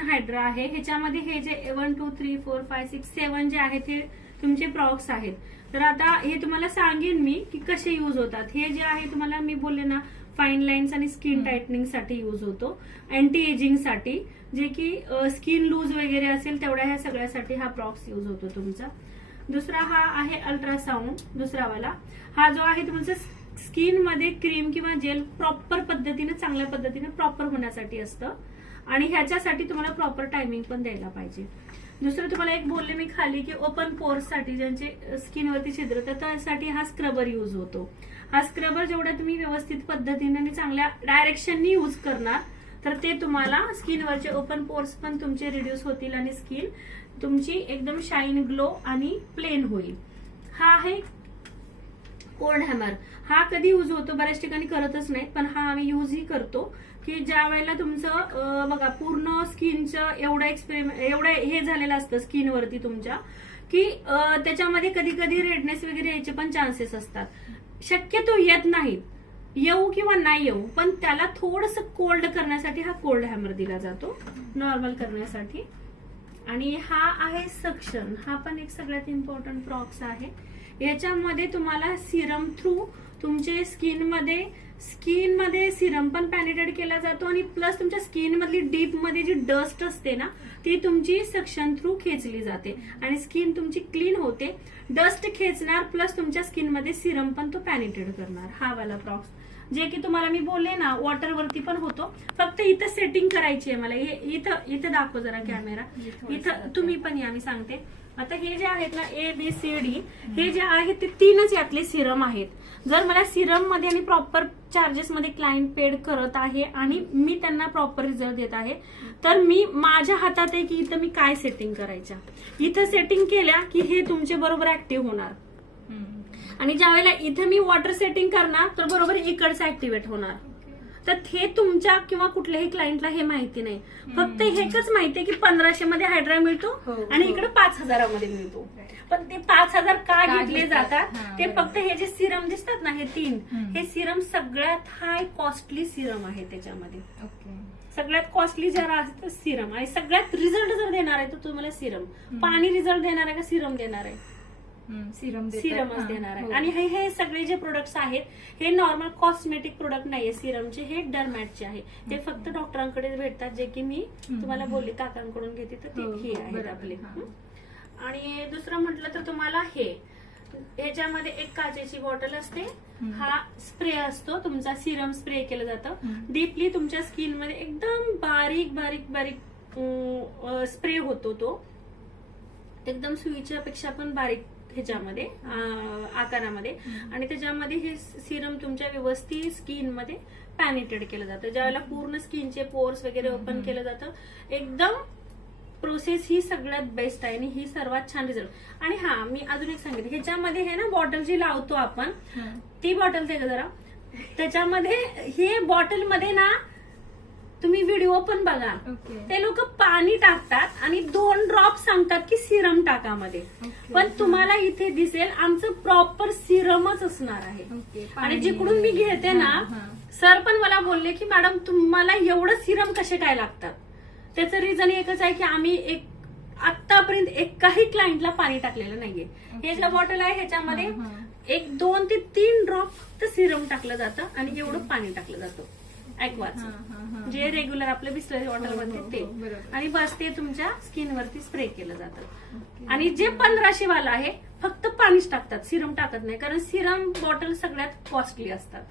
Hydra आहे. ह्याच्यामध्ये हे जे one two three four five six seven जे आहेत हे तुमचे प्रॉक्स आहेत. तर आता हे तुम्हाला सांगेन मी की कसे युज होतात. हे जे आहे तुम्हाला मी बोलले ना फाईन लाईन्स आणि स्किन हम्म. टाइटनिंगसाठी युज होतो. अँटी एजिंगसाठी. जे की स्किन लूज वगैरे असेल तेवढ्या ह्या सगळ्यासाठी हा प्रॉक्स युज होतो तुमचा. दुसरा हा आहे अल्ट्रासाऊंड दुसरावाला हा जो आहे तुमचा स्किनमध्ये क्रीम किंवा जेल प्रॉपर पद्धतीने चांगल्या पद्धतीने प्रॉपर होण्यासाठी असतं. आणि ह्याच्यासाठी तुम्हाला प्रॉपर टायमिंग पण द्यायला पाहिजे. दुसरं तुम्हाला एक बोलले मी खाली की ओपन पोर्ससाठी ज्यांचे स्किनवरती छिद्र तर त्यासाठी हा स्क्रबर युज होतो. हा स्क्रबर जेवढा तुम्ही व्यवस्थित पद्धतीने आणि चांगल्या डायरेक्शननी यूज करणार तर ते तुम्हाला स्किनवरचे ओपन पोर्स पण तुमचे रिड्यूस होतील आणि स्किन तुमची एकदम शाईन ग्लो आणि प्लेन होईल. हा आहे कोल्ड हॅमर हा कधी यूज होतो? बऱ्याच ठिकाणी करतच नाहीत पण हा आम्ही यूजही करतो की ज्या वेळेला तुमचं बघा पूर्ण स्किनचं एवढं एक्सपेरिमेंट एवढं हे झालेलं असतं स्किनवरती तुमच्या की त्याच्यामध्ये कधी कधी रेडनेस वगैरे यायचे पण चान्सेस असतात. शक्यतो येत नाहीत. येऊ किंवा नाही येऊ पण त्याला थोडस कोल्ड करण्यासाठी हा कोल्ड हॅमर दिला जातो नॉर्मल करण्यासाठी. आणि हा आहे सक्शन हा पण एक सगळ्यात इम्पॉर्टंट प्रॉक्स आहे. याच्यामध्ये तुम्हाला सिरम थ्रू तुमचे स्किनमध्ये स्किनमध्ये सिरम पण पॅनिटेट केला जातो आणि प्लस तुमच्या स्किन मधली डीपमध्ये जी डस्ट असते ना ती तुमची सक्शन थ्रू खेचली जाते. आणि स्किन तुमची क्लीन होते. डस्ट खेचणार प्लस तुमच्या स्किनमध्ये सिरम पण तो पॅनिटेट करणार. हा वाला प्रॉक्स जे की तुम्हाला मी बोलले ना वॉटर वरती पण होतो. फक्त इथं सेटिंग करायची आहे मला. हे इथं इथं दाखव जरा कॅमेरा इथं तुम्ही पण या मी सांगते. आता हे जे आहेत ना ए बी सी डी हे जे आहेत ते तीनच यातले सिरम आहेत. जर मला सिरममध्ये आणि प्रॉपर चार्जेस मध्ये क्लायंट पेड करत आहे आणि मी त्यांना प्रॉपर रिझल्ट देत आहे तर मी माझ्या हातात आहे की इथं मी काय सेटिंग करायच्या इथं सेटिंग केल्या की हे तुमचे बरोबर ऍक्टिव्ह होणार. आणि ज्या वेळेला इथे मी वॉटर सेटिंग करणार तर बरोबर इकडचं ऍक्टिव्हेट होणार. तर हे तुमच्या किंवा कुठल्याही क्लायंटला हे माहिती नाही. फक्त हेच माहितीये की पंधराशे मध्ये हायड्रा मिळतो हो, आणि हो. इकडे पाच हजारामध्ये मिळतो. पण ते पाच हजार का घेतले? जातात? ते. फक्त हे जे सिरम दिसतात ना हे तीन. हे सिरम सगळ्यात हाय कॉस्टली सिरम आहे त्याच्यामध्ये. सगळ्यात कॉस्टली जरा आहे सिरम. आणि सगळ्यात रिझल्ट जर देणार आहे तर तुम्हाला सिरम. पाणी रिझल्ट देणार आहे का सिरम देणार आहे? सिरम सिरमच देणार हो. आहे. आणि हे हे सगळे जे प्रोडक्ट्स आहेत हे नॉर्मल कॉस्मेटिक प्रोडक्ट नाहीये. सिरमचे हे डरमॅटचे आहे. ते फक्त डॉक्टरांकडे भेटतात जे की मी तुम्हाला बोलले काकांकडून घेते. तर ते हो, हे हो, आहेत आपले. हा. हं. आणि दुसरं म्हटलं तर तुम्हाला हे. ह्याच्यामध्ये एक काचेची बॉटल असते. हं. हा स्प्रे असतो. तुमचा सिरम स्प्रे केलं जातं. हं. डीपली तुमच्या स्किनमध्ये एकदम बारीक बारीक बारीक स्प्रे होतो तो. एकदम सुईच्या पेक्षा पण बारीक ह्याच्यामध्ये आकारामध्ये. आणि त्याच्यामध्ये हे सिरम तुमच्या व्यवस्थित स्किनमध्ये पॅनिटेड केलं जातं. ज्यावेळेला पूर्ण स्किनचे पोर्स वगैरे ओपन केलं जातं एकदम प्रोसेस ही सगळ्यात बेस्ट आहे आणि ही सर्वात छान रिझल्ट आणि हा मी अजून एक सांगितलं ह्याच्यामध्ये हे ना बॉटल जी लावतो आपण ती बॉटल दे जरा. त्याच्यामध्ये हे बॉटलमध्ये ना तुम्ही व्हिडिओ पण बघा. ते लोक पाणी टाकतात आणि दोन ड्रॉप सांगतात की सिरम टाका मध्ये. पण तुम्हाला इथे दिसेल आमचं प्रॉपर सिरमच असणार आहे. आणि जिकडून मी घेते ना. सर पण मला बोलले की मॅडम तुम्हाला एवढं सिरम कसे काय लागतात? त्याचं रिझन एकच आहे की आम्ही एक आतापर्यंत एकाही क्लायंटला पाणी टाकलेलं नाहीये. हे जे बॉटल आहे ह्याच्यामध्ये. एक दोन ते तीन ड्रॉप फक्त सिरम टाकलं जातं आणि एवढं पाणी टाकलं जातं. ऍक्वाचं. जे रेग्युलर आपलं बिस्लरी वॉटरमध्ये ते. आणि बस ते तुमच्या स्किन वरती स्प्रे केलं जातं. आणि जे पंधराशे वाला आहे फक्त पाणीच टाकतात सिरम टाकत नाही कारण सिरम बॉटल सगळ्यात कॉस्टली असतात.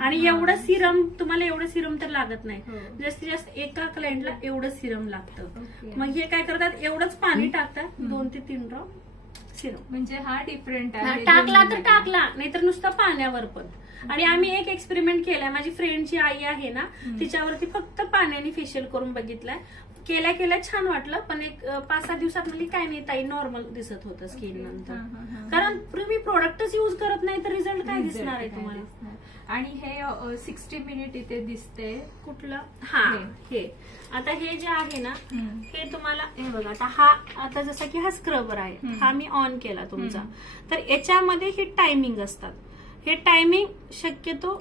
आणि. एवढं सिरम तुम्हाला एवढं सिरम तर लागत नाही हो. जास्तीत जास्त एका क्लायंटला एवढं सिरम लागतं. मग हे काय करतात एवढंच पाणी टाकतात दोन ते तीन ड्रॉप सिरम म्हणजे हा डिफरंट आहे टाकला तर टाकला नाहीतर नुसतं पाण्यावर पण आणि आम्ही एक एक्सपेरिमेंट केलाय. माझी फ्रेंडची आई आहे ना तिच्यावरती फक्त पाण्याने फेशियल करून बघितलाय. केल्या केल्या छान वाटलं पण एक पाच सहा दिवसात म्हणली काय नाही ताई नॉर्मल दिसत होतं स्किन नंतर. कारण तुम्ही प्रोडक्टच युज करत नाही तर रिझल्ट काय दिसणार आहे तुम्हाला. आणि हे सिक्स्टी मिनिट इथे दिसते. कुठलं? हा. हे. आता हे जे आहे ना. हे तुम्हाला हे बघा आता हा आता जसं की हा स्क्रबर आहे. हा मी ऑन केला तुमचा. तर याच्यामध्ये हे टायमिंग असतात. हे टायमिंग शक्यतो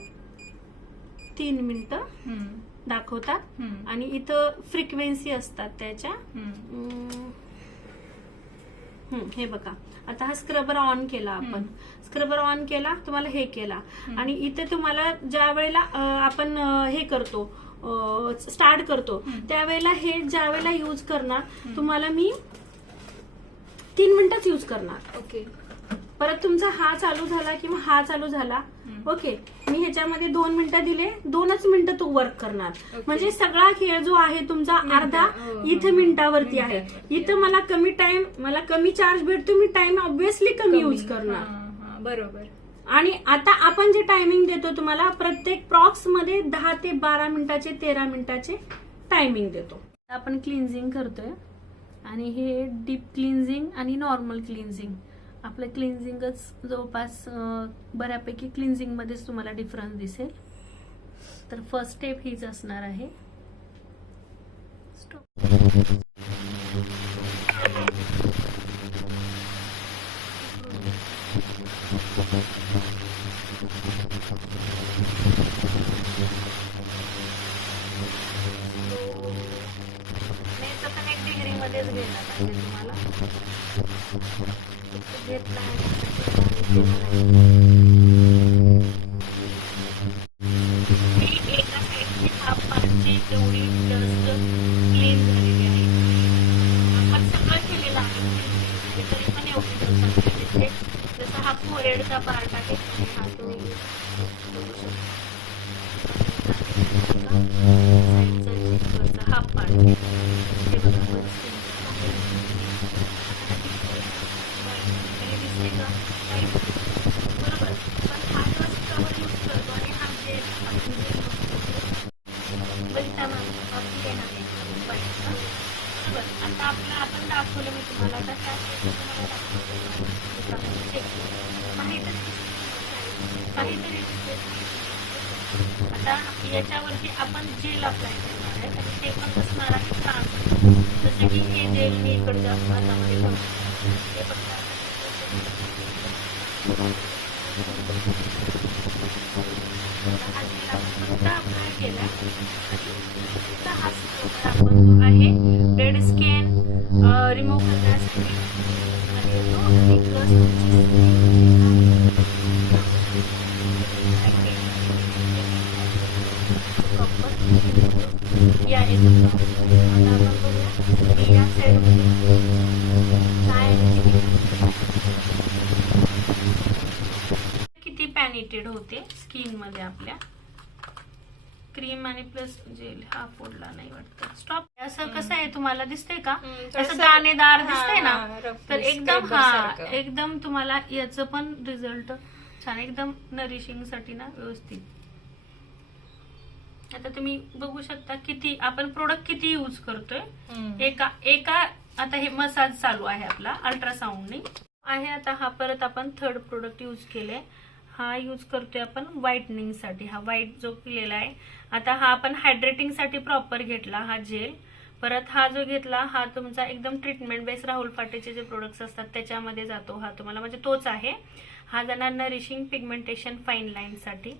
तीन मिनिटं. दाखवतात. आणि इथं फ्रिक्वेन्सी असतात त्याच्या हे बघा आता हा स्क्रबर ऑन केला आपण. स्क्रबर ऑन केला तुम्हाला हे केला. आणि इथे तुम्हाला ज्या वेळेला आपण हे करतो स्टार्ट करतो. त्यावेळेला हे ज्या वेळेला युज करणार. तुम्हाला मी तीन मिनिटच युज करणार ओके परत तुमचा हा चालू झाला किंवा हा चालू झाला. ओके. मी ह्याच्यामध्ये दोन मिनिटं दिले. दोनच मिनिटं तो वर्क करणार. म्हणजे सगळा खेळ जो आहे तुमचा. अर्धा हो, हो. इथं मिनिटावरती आहे. इथं मला कमी टाइम मला कमी चार्ज भेटतो. मी टाइम ऑब्विसली कमी यूज. करणार. हा, हा, बरोबर. आणि आता आपण जे टायमिंग देतो तुम्हाला प्रत्येक प्रॉक्समध्ये दहा ते बारा मिनिटाचे तेरा मिनिटाचे टायमिंग देतो. आपण क्लिन्झिंग करतोय. आणि हे डीप क्लिन्झिंग आणि नॉर्मल क्लिन्झिंग आपलं क्लिन्झिंगच जवळपास बऱ्यापैकी क्लिन्झिंगमध्येच तुम्हाला डिफरन्स दिसेल. तर फर्स्ट स्टेप हीच असणार आहे. स्टॉप तुम्हाला. घेतला मी एका हा पार्ट आहे हा तुम्ही बघू शकता. हा पार्ट हे बघा आपण काही दिसते का? काही बरोबर पण हा जेव्हा स्क्रबर यूज करतो आणि हा जे आपण जे use करतो, बघितला ना, आपण हे नाही, white ना? बरोबर. आता आपलं आपण दाखवलं मी तुम्हाला आता काहीतरी आता याच्यावरती आपण जेल अप्लाय करणार आहे आणि ते पण असणार आहे छान जसं की हे जेल मी इकडच्या हातामध्ये लावतो. हा केला. हा आहे मध्ये आपल्या क्रीम आणि प्लस जेल हा फोडला नाही वाटत. स्टॉप असं कसं आहे तुम्हाला दिसतंय का? असं दाणेदार दिसतंय ना? तर एकदम हा. एकदम तुम्हाला याचं पण रिझल्ट छान एकदम नरिशिंगसाठी ना व्यवस्थित. आता तुम्ही बघू शकता किती आपण प्रोडक्ट किती यूज करतोय. एका एका आता हे मसाज चालू आहे आपला अल्ट्रासाऊंडने आहे आता हा परत आपण थर्ड प्रोडक्ट यूज केले हा यूज करतोय आपण व्हाईटनिंगसाठी हा व्हाईट जो केलेला आहे आता हा आपण हायड्रेटिंगसाठी प्रॉपर घेतला हा जेल परत हा जो घेतला हा तुमचा एकदम ट्रीटमेंट बेस राहुल फाटेचे जे प्रोडक्ट्स असतात त्याच्यामध्ये जातो हा तुम्हाला. म्हणजे तोच आहे. हा जाणार नरिशिंग पिगमेंटेशन फाईन लाईनसाठी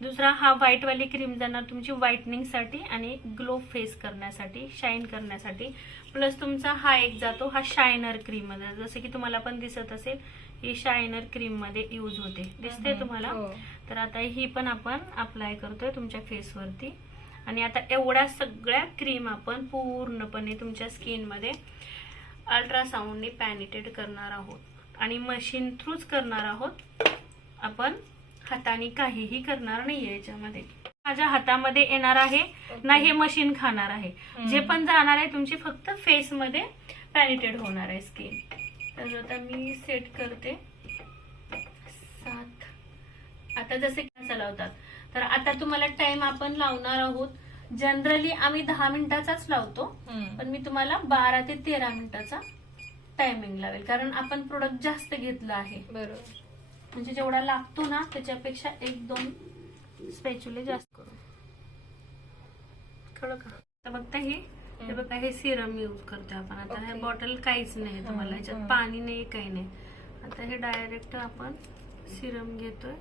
दुसरा हा व्हाईटवाली क्रीम जाणार तुमची व्हाईटनिंगसाठी आणि ग्लो फेस करण्यासाठी शाईन करण्यासाठी. प्लस तुमचा हा एक जातो हा शायनर क्रीम जसं की तुम्हाला पण दिसत असेल ही शायनर क्रीममध्ये यूज होते. दिसते तुम्हाला? हो. तर आता ही पण आपण अप्लाय करतोय तुमच्या फेसवरती आणि आता एवढ्या सगळ्या क्रीम आपण पूर्णपणे तुमच्या स्किनमध्ये अल्ट्रासाऊंडने पॅनिटेट करणार आहोत. आणि मशीन थ्रूच करणार आहोत. आपण हाताने काहीही करणार नाहीये याच्यामध्ये. माझ्या हातामध्ये येणार आहे. ना हे मशीन खाणार आहे. जे पण जाणार आहे तुमची फक्त फेस मध्ये पॅनिटेड होणार आहे स्किन तर आता मी सेट करते. सात. आता जसे की लावतात. तर आता तुम्हाला टाइम आपण लावणार आहोत. जनरली आम्ही दहा मिनिटाचाच लावतो. पण मी तुम्हाला बारा ते तेरा मिनिटाचा टायमिंग लावेल. कारण आपण प्रोडक्ट जास्त घेतलं आहे. बरोबर. म्हणजे जेवढा लागतो ना त्याच्यापेक्षा एक दोन स्पॅच्युले जास्त करू. कळलं का? आता बघता हे. हे बघा हे सिरम यूज करतो आपण. आता हे. बॉटल काहीच नाही तुम्हाला हम्म, याच्यात हम्म. पाणी नाही काही नाही. आता हे डायरेक्ट आपण सिरम घेतोय.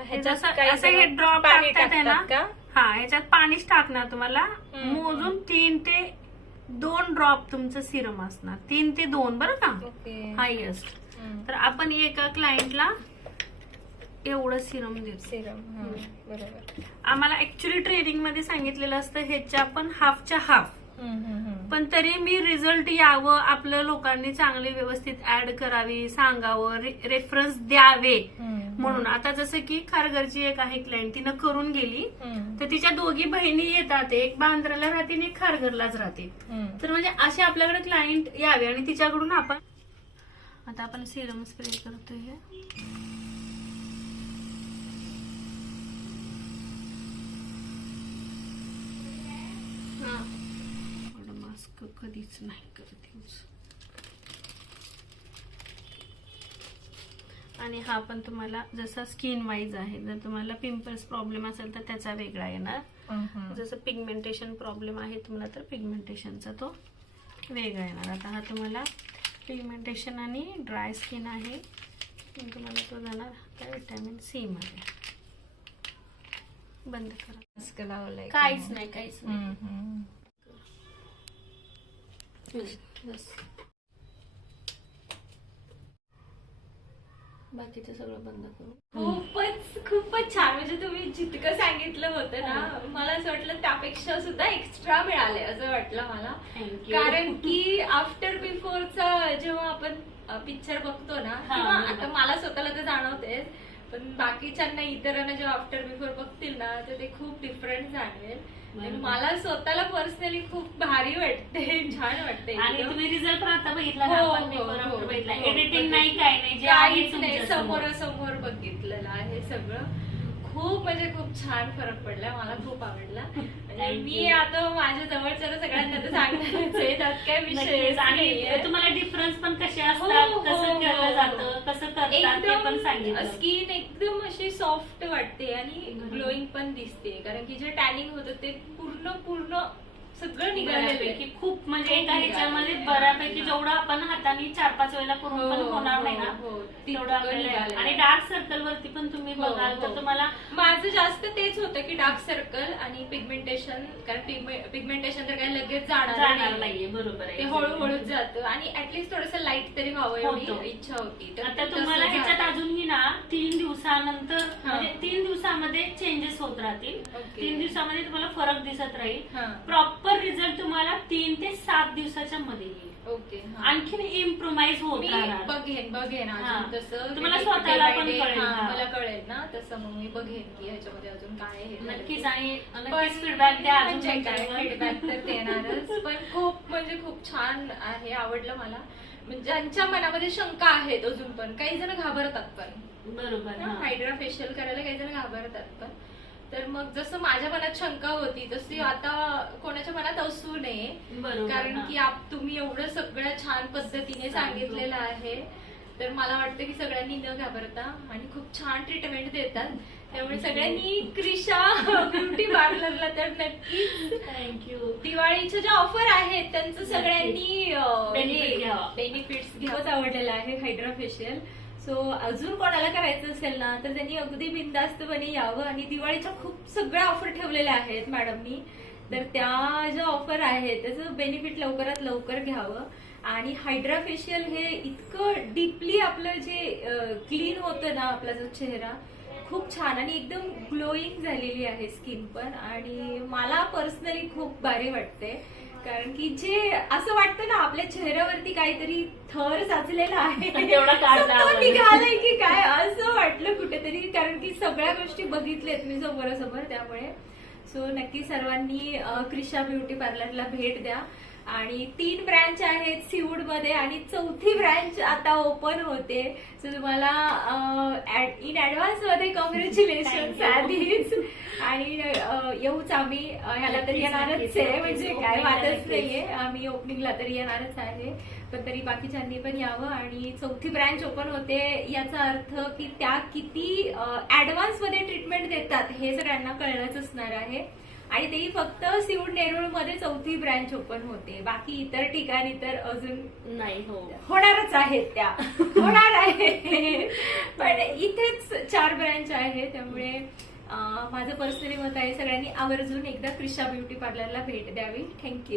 ह्याच्यात असं हे ड्रॉप टाकतात ना? हा ह्याच्यात पाणीच टाकणार तुम्हाला. मोजून तीन ते दोन ड्रॉप तुमचं सिरम असणार. तीन ते दोन बरं का? हम्म. तर आपण एका क्लायंटला एवढं सिरम देतो. सिरम हा, बरोबर. आम्हाला ऍक्च्युली ट्रेनिंगमध्ये सांगितलेलं असतं ह्याच्या पण हाफच्या हाफ. पण तरी मी रिझल्ट यावं आपलं लोकांनी चांगले व्यवस्थित ऍड करावी सांगावं रेफरन्स द्यावे. म्हणून आता जसं की खारघरची एक आहे क्लायंट तिनं करून गेली. तर तिच्या दोघी बहिणी येतात एक बांद्राला राहते आणि एक खारघरलाच राहते. तर म्हणजे असे आपल्याकडे क्लायंट यावे आणि तिच्याकडून आपण आता आपण सिरम स्प्रे करतोय. मास्क कधीच नाही करत यूज आणि हा पण तुम्हाला जसा स्किन वाईज आहे जर तुम्हाला पिंपल्स प्रॉब्लेम असेल तर त्याचा वेगळा येणार. जसं पिगमेंटेशन प्रॉब्लेम आहे तुम्हाला तर पिगमेंटेशनचा तो वेगळा येणार. आता हा तुम्हाला पिगमेंटेशन आणि ड्राय स्किन आहे. तुम्हाला तो जाणार काय विटॅमिन सी मध्ये. बंद करा मास्क लावलाय? काहीच नाही काहीच नाही. बस बाकीचं सगळं बंद करू खूपच खूपच छान म्हणजे तुम्ही जितकं सांगितलं होतं ना हो. मला असं वाटलं त्यापेक्षा सुद्धा एक्स्ट्रा मिळाले असं वाटलं मला थँक्यू कारण की आफ्टर बिफोरचा जेव्हा आपण पिक्चर बघतो ना. आता मला स्वतःला तर जाणवतेच पण बाकीच्यांना इतरांना जेव्हा आफ्टर बिफोर बघतील ना तर ते खूप डिफरंट जाणवेल आणि. मला स्वतःला पर्सनली खूप भारी वाटते छान वाटते आणि. तुम्ही रिझल्ट आता बघितला ना हो, आपण हो, before after हो, बघितला एडिटिंग. नाही काय नाही जे आहे काहीच नाही तुमच्यासमोर. समोरासमोर बघितलेलं आहे सगळं खूप म्हणजे खूप छान फरक पडला मला खूप आवडला मी. आता माझ्या जवळच्या सगळ्यांना तर सांगणारच आहे त्यात काय विषय नक्कीच. आणि नाहीये. तुम्हाला डिफरन्स पण कसे हो, असतात हो, कसं हो, केलं हो. जातं कसं करतात ते पण एकदम सांगितलं स्किन एकदम अशी सॉफ्ट वाटते आणि बरोबर. ग्लोईंग पण दिसते कारण की जे टॅनिंग होतं ते पूर्ण पूर्ण सगळं आहे. खूप म्हणजे खूप एका ह्याच्यामध्ये. बऱ्यापैकी जेवढं आपण हाताने चार पाच वेळेला करून पण हो, होणार नाही ना हो, हो. तेवढं आपल्याला आणि. डार्क सर्कल वरती पण तुम्ही हो, बघाल तर हो. तुम्हाला माझं जास्त तेच होतं की डार्क सर्कल आणि पिगमेंटेशन कारण पिगमेंटेशन तर काही लगेच जाणार नाहीये. बरोबर आहे ते हळूहळू जातं आणि ऍटलीस्ट थोडस लाइट तरी व्हावं. एवढी इच्छा होती तर तुम्हाला ह्याच्यात. अजूनही ना तीन दिवसानंतर हा. दिवसामध्ये चेंजेस होत राहतील. तीन दिवसामध्ये तुम्हाला फरक दिसत राहील. प्रॉपर रिझल्ट तुम्हाला तीन ते सात दिवसाच्या मध्ये येईल ओके. आणखीन इम्प्रोमाइज होत बघेन बघेन तसं तुम्हाला स्वतःला पण कळेल. मला कळेल ना तसं मग मी बघेन की ह्याच्यामध्ये अजून काय आहे. नक्कीच आणि नक्कीच फीडबॅक द्या अजून म्हणजे. फीडबॅक तर देणारच पण खूप म्हणजे खूप छान आहे आवडलं मला म्हणजे ज्यांच्या मनामध्ये शंका आहेत अजून पण काही जण घाबरतात पण बरोबर. हायड्रा फेशियल करायला काही जण घाबरतात पण. तर मग जसं माझ्या मनात शंका होती तशी आता कोणाच्या मनात असू नये. कारण. की आप- तुम्ही एवढं सगळ्या छान पद्धतीने सांगितलेलं आहे. तर मला वाटतं की सगळ्यांनी न घाबरता आणि खूप छान ट्रीटमेंट देतात. त्यामुळे सगळ्यांनी क्रिशा ब्युटी पार्लरला तर नक्कीच थँक्यू दिवाळीच्या ज्या ऑफर आहेत त्यांचं सगळ्यांनी. बेनिफिट्स घ्यावंच आवडलेलं आहे हायड्रा फेशियल सो अजून कोणाला करायचं असेल ना तर त्यांनी अगदी बिंदास्तपणे यावं. आणि दिवाळीच्या खूप सगळ्या ऑफर ठेवलेल्या आहेत मॅडमनी तर त्या ज्या ऑफर आहेत त्याचं बेनिफिट लवकरात लवकर घ्यावं. आणि हायड्रा फेशियल हे इतकं डीपली आपलं जे क्लीन होतं ना आपला जो चेहरा खूप छान आणि एकदम ग्लोईंग झालेली आहे स्किन पण. आणि मला पर्सनली खूप भारी वाटते. कारण की जे असं वाटतं ना आपल्या चेहऱ्यावरती काहीतरी थर साचलेला आहे. निघालाय की काय असं वाटलं कुठेतरी. कारण की सगळ्या गोष्टी बघितल्यात मी समोरासमोर त्यामुळे. सो नक्की सर्वांनी क्रिशा ब्युटी पार्लरला भेट द्या. आणि तीन ब्रँच आहेत सिवूडमध्ये आणि चौथी ब्रँच आता ओपन होते. सो तुम्हाला इन ऍडव्हान्समध्ये कॉंग्रॅच्युलेशन. आधीच. आणि येऊच आम्ही. ह्याला तर येणारच आहे. म्हणजे काय Opening ला वाटच नक्कीच. नाहीये. आम्ही ओपनिंगला तरी येणारच आहे. पण तरी बाकीच्यांनी पण यावं. आणि चौथी ब्रँच ओपन होते याचा अर्थ की त्या किती ऍडव्हान्समध्ये ट्रीटमेंट देतात हे सगळ्यांना कळलंच असणार आहे. आणि तेही फक्त सिवूड नेरूळमध्ये चौथी ब्रँच ओपन होते. बाकी इतर ठिकाणी तर अजून नाही हो. होणारच आहेत त्या. होणार आहे पण इथेच चार ब्रँच आहे त्यामुळे माझं पर्सनली मत आहे सगळ्यांनी आवर्जून एकदा क्रिशा ब्युटी पार्लरला भेट द्यावी. थँक्यू